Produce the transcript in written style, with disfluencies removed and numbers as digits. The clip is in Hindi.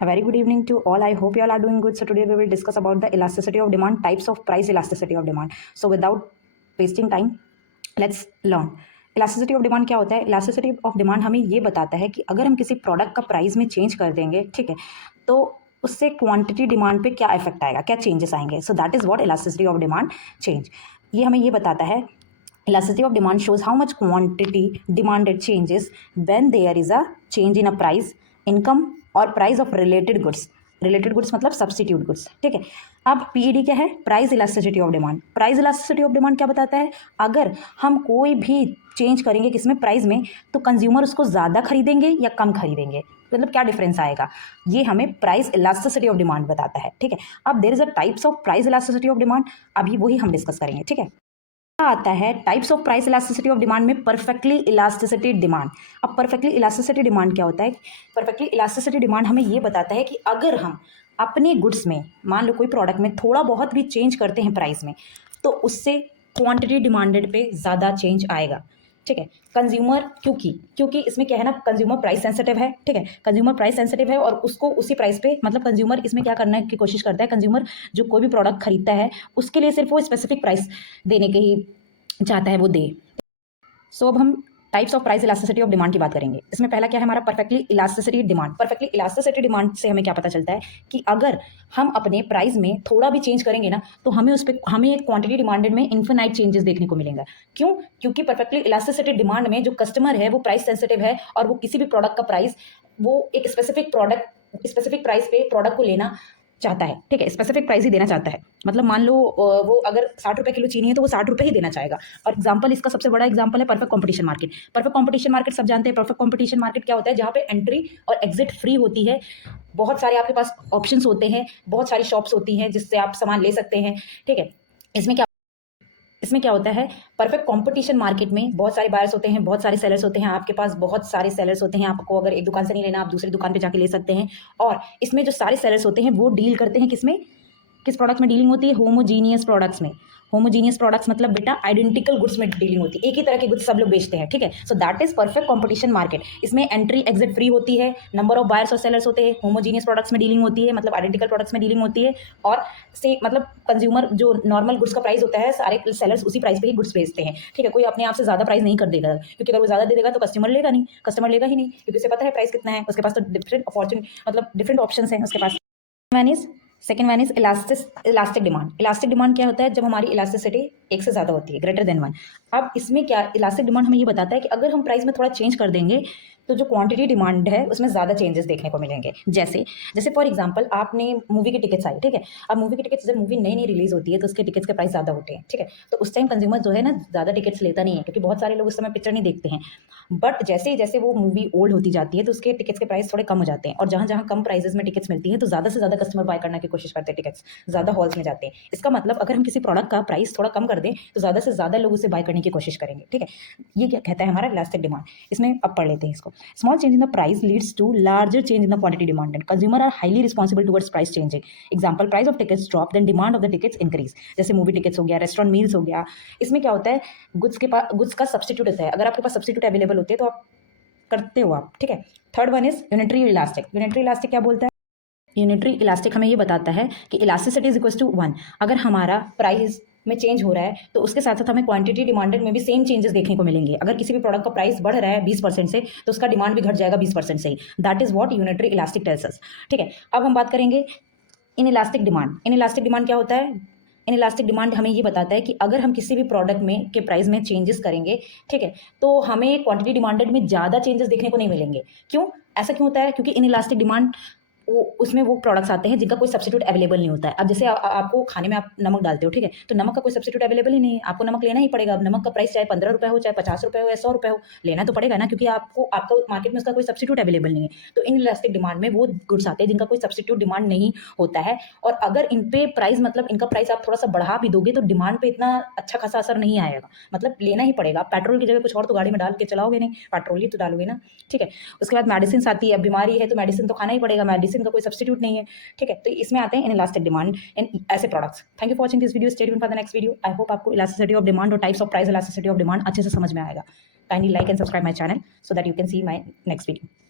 A very good evening to all. I hope you all are doing good. So today we will discuss about the elasticity of demand, types of price elasticity of demand. So without wasting time, let's learn. Elasticity of demand क्या होता है? इलास्टिसिटी ऑफ डिमांड हमें ये बताता है कि अगर हम किसी प्रोडक्ट का प्राइस में चेंज कर देंगे, ठीक है, तो उससे क्वांटिटी डिमांड पे क्या इफेक्ट आएगा, क्या चेंजेस आएंगे. So that is what elasticity of demand change. ये हमें ये बताता है. Elasticity of demand shows how much quantity demanded changes when there is a change in a price, income और price of related goods. Related goods मतलब सब्सटीट्यूट गुड्स. ठीक है. अब पीईडी क्या है? Price elasticity of demand. Price elasticity of demand क्या बताता है? अगर हम कोई भी चेंज करेंगे किसमें, प्राइस में, तो कंज्यूमर उसको ज़्यादा खरीदेंगे या कम खरीदेंगे, मतलब क्या डिफरेंस आएगा, ये हमें प्राइस इलास्टिसिटी ऑफ डिमांड बताता है. ठीक है. अब there is a types of price elasticity of demand. अभी वही हम डिस्कस करेंगे. ठीक है. आता है types of price elasticity of demand में परफेक्टली इलास्टिसिटी डिमांड. अब परफेक्टली इलास्टिसिटी डिमांड क्या होता है? परफेक्टली इलास्टिसिटी डिमांड हमें ये बताता है कि अगर हम अपने गुड्स में, मान लो कोई प्रोडक्ट में थोड़ा बहुत भी चेंज करते हैं प्राइस में, तो उससे क्वांटिटी डिमांडेड पे ज़्यादा चेंज आएगा. ठीक है. कंज्यूमर क्योंकि इसमें क्या है ना, कंज्यूमर प्राइस सेंसिटिव है. ठीक है. कंज्यूमर प्राइस सेंसिटिव है और उसको उसी प्राइस पे, मतलब कंज्यूमर इसमें क्या करने की कोशिश करता है, कंज्यूमर जो कोई भी प्रोडक्ट खरीदता है उसके लिए सिर्फ वो स्पेसिफिक प्राइस देने के ही चाहता है वो दे. सो अब हम types of price elasticity of demand की बात करेंगे. इसमें पहला क्या है हमारा? Perfectly elasticity demand. Perfectly elasticity demand से हमें क्या पता चलता है कि अगर हम अपने प्राइस में थोड़ा भी चेंज करेंगे ना, तो हमें एक क्वांटिटी डिमांडेड में इन्फिनाइट चेंजेस देखने को मिलेंगे. क्यों? क्योंकि परफेक्टली इलास्टिसिटी डिमांड में जो कस्टमर है वो प्राइस सेंसिटिव है और वो किसी भी प्रोडक्ट का प्राइस, वो एक स्पेसिफिक प्राइस पे प्रोडक्ट को लेना चाहता है. ठीक है. स्पेसिफिक प्राइस ही देना चाहता है. मतलब मान लो वो अगर 60 रुपये किलो चीनी है तो वो 60 रुपये ही देना चाहेगा. और एग्जांपल, इसका सबसे बड़ा एग्जांपल है perfect competition market. Perfect competition market सब जानते हैं. परफेक्ट कंपटीशन मार्केट क्या होता है? जहाँ पे एंट्री और एग्जिट फ्री होती है. बहुत सारे आपके पास ऑप्शंस होते हैं, बहुत सारी शॉप्स होती हैं जिससे आप सामान ले सकते हैं. ठीक है. इसमें क्या होता है? परफेक्ट कंपटीशन मार्केट में बहुत सारे बायर्स होते हैं, बहुत सारे सेलर्स होते हैं. आपके पास बहुत सारे सेलर्स होते हैं. आपको अगर एक दुकान से नहीं लेना, आप दूसरी दुकान पे जाके ले सकते हैं. और इसमें जो सारे सेलर्स होते हैं वो डील करते हैं किसमें, किस प्रोडक्ट्स में डीलिंग होती है? होमोजीनियस प्रोडक्ट्स में. होमोजीनियस प्रोडक्ट्स मतलब बेटा आइडेंटिकल गुड्स में डीलिंग होती है. एक ही तरह के गुड्स सब लोग बेचते हैं. ठीक है. So that is perfect competition market. इसमें एंट्री एग्जिट फ्री होती है, नंबर ऑफ बायर्स और सेलर्स होते हैं. होमोजीनियस प्रोडक्ट्स में डीलिंग होती है, मतलब आइडेंटिकल प्रोडक्ट्स में डीलिंग होती है. और से मतलब कंज्यूमर जो नॉर्मल गुड्स का प्राइस होता है, सारे सेलर्स उसी प्राइस पे ही गुड्स बेचते हैं. ठीक है. कोई अपने आप से ज़्यादा प्राइस नहीं कर देगा, क्योंकि अगर वो ज़्यादा दे देगा तो कस्टमर लेगा ही नहीं, क्योंकि उसे पता है प्राइस कितना है. उसके पास तो डिफरेंट ऑप्शन है उसके पास. Second one is elastic demand. Elastic demand क्या होता है? जब हमारी इलास्टिसिटी एक से ज़्यादा होती है, ग्रेटर देन 1. अब इसमें क्या, इलास्टिक डिमांड हमें ये बताता है कि अगर हम प्राइस में थोड़ा चेंज कर देंगे तो जो क्वांटिटी डिमांड है उसमें ज़्यादा चेंजेस देखने को मिलेंगे. जैसे फॉर एग्जांपल, आपने मूवी की टिकट्स आई. ठीक है. अब मूवी की टिकट्स, जब मूवी नई रिलीज होती है तो उसके टिकट्स के प्राइस ज़्यादा होते हैं. ठीक है. तो उस टाइम कंज्यूमर जो है ना ज़्यादा टिकट्स लेता नहीं है, क्योंकि बहुत सारे लोग उस समय पिक्चर नहीं देखते हैं. बट जैसे जैसे वो मूवी ओल्ड होती जाती है तो उसके टिकट्स के प्राइस थोड़े कम हो जाते हैं. और जहाँ जहाँ कम प्राइसेस में टिकट्स मिलती हैं तो ज़्यादा से ज़्यादा कस्टमर बाय करने की कोशिश करते हैं, टिकट्स ज़्यादा हॉल्स में जाते हैं. इसका मतलब अगर हम किसी प्रोडक्ट का प्राइस थोड़ा कम कर दें तो ज़्यादा से ज़्यादा लोग उसे बाय करने की कोशिश करेंगे. ठीक है. ये क्या कहता है हमारा इलास्टिक डिमांड. इसमें अब पढ़ लेते हैं इसको. Small change in the price leads to larger change in the quantity demanded. Consumer are highly responsible towards price changing. Example, price of tickets drop, then demand of the tickets increase. जैसे मूवी टिकट्स हो गया, रेस्टोरेंट मील्स हो गया. इसमें क्या होता है? गुड्स का सब्सटीट्यूट होता है. अगर आपके पास सब्सटीट्यूट अवेलेबल होते हैं तो आप करते हो आप. ठीक है. Third one is unitary elastic. Unitary elastic क्या बोलता है? यूनिटरी इलास्टिक हमें ये बताता है कि इलास्टिसिटी इज इक्वल टू 1. अगर हमारा प्राइस में चेंज हो रहा है तो उसके साथ साथ हमें क्वांटिटी डिमांडेड में भी सेम चेंजेस देखने को मिलेंगे. अगर किसी भी प्रोडक्ट का प्राइस बढ़ रहा है 20% से, तो उसका डिमांड भी घट जाएगा 20% से ही. That is what unitary elastic tells us. ठीक है. अब हम बात करेंगे inelastic demand. Inelastic demand क्या होता है? इन इलास्टिक डिमांड हमें ये बताता है कि अगर हम किसी भी प्रोडक्ट में के प्राइस में चेंजेस करेंगे, ठीक है, तो हमें क्वांटिटी डिमांडेड में ज़्यादा चेंजेस देखने को नहीं मिलेंगे. क्यों? ऐसा क्यों होता है? क्योंकि इन इलास्टिक डिमांड उसमें वो प्रोडक्ट्स आते हैं जिनका कोई सब्स्टिट्यूट अवेलेबल नहीं होता है. अब जैसे आपको खाने में आप नमक डालते हो. ठीक है. तो नमक का कोई सब्स्टिट्यूट अवेलेबल ही नहीं है, आपको नमक लेना ही पड़ेगा. अब नमक का प्राइस चाहे 15 रुपये हो, चाहे 50 रुपये हो, या 100 रुपये हो, लेना तो पड़ेगा ना, क्योंकि आपका मार्केट में उसका कोई सब्स्टिट्यूट अवेलेबल नहीं है. तो इन इलास्टिक डिमांड में वो गुड्स आते हैं जिनका कोई सब्स्टिट्यूट डिमांड नहीं होता है. और अगर इन पे प्राइस, मतलब इनका प्राइस आप थोड़ा सा बढ़ा भी दोगे तो डिमांड पे इतना अच्छा खासा असर नहीं आएगा. मतलब लेना ही पड़ेगा. आप पेट्रोल की जगह कुछ और तो गाड़ी में डाल के चलाओगे नहीं, पेट्रोल ही तो डालोगे ना. ठीक है. उसके बाद मेडिसिन आती है. अब बीमारी है तो मेडिसिन तो खाना ही पड़ेगा, मेडिसिन का कोई सब्स्टिट्यूट नहीं है. ठीक है. तो इसमें आते हैं इन इलास्टिक डिमांड इन ऐसे products. Thank you for watching this video. Stay tuned for the next video. I hope आपको इलास्टिसिटी ऑफ डिमांड और types of price elasticity of demand अच्छे से समझ में आएगा. Kindly like and subscribe my channel so that you can see my next video.